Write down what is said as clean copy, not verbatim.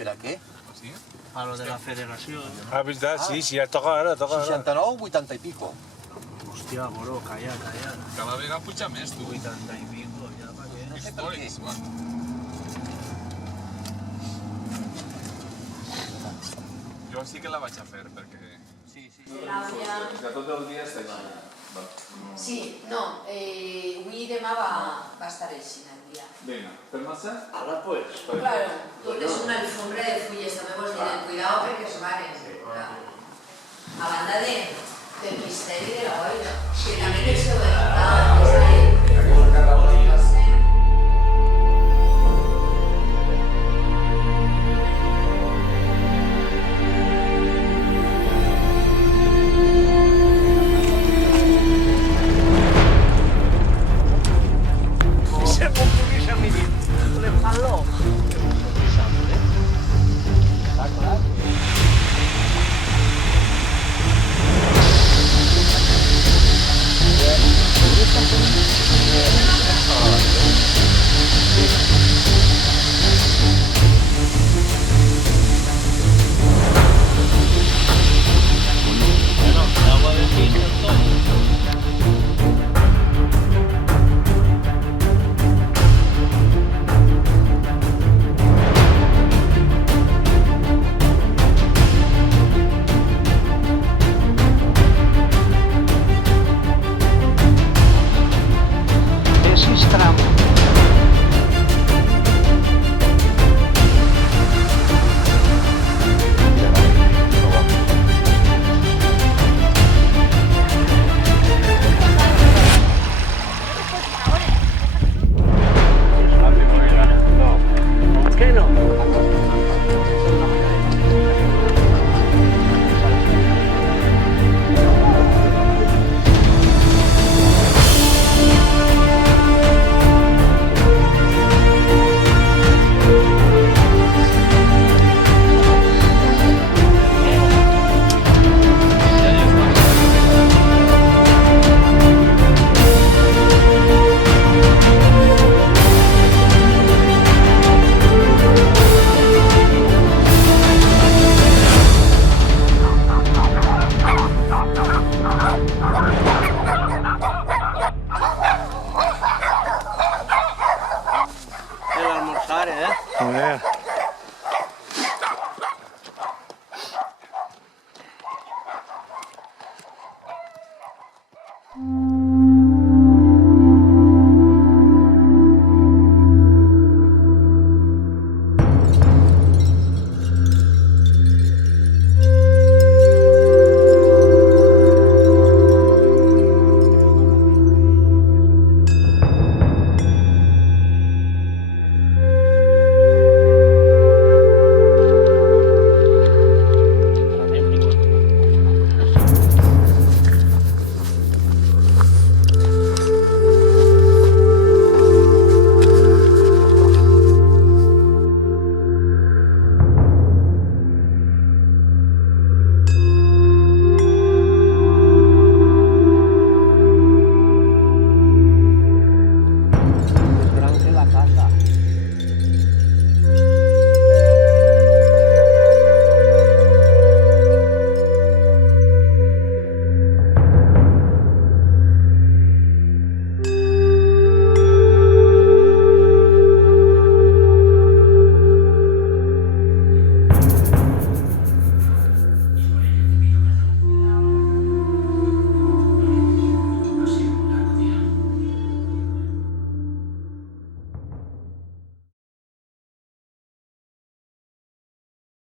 Per a què? Sí? A lo de la federació. Ah, veritat, sí, ja toca ara, toca ara. 69, 80 i pico. Hòstia, moro, calla. Cada vegada puja més, tu. 80 i pico, ja, per què? No sé per què. Històrics, va. Jo sí que la vaig a fer, perquè... Sí. De tot el dia està així. Sí, no, avui i demà va estar així el dia. Vinga, fem massa? Ara, pues. Claro, tot és una alfombra de fulles, també vos direm, cuidado perquè es varen. A banda del misteri de la boira, que també té el seu Yeah.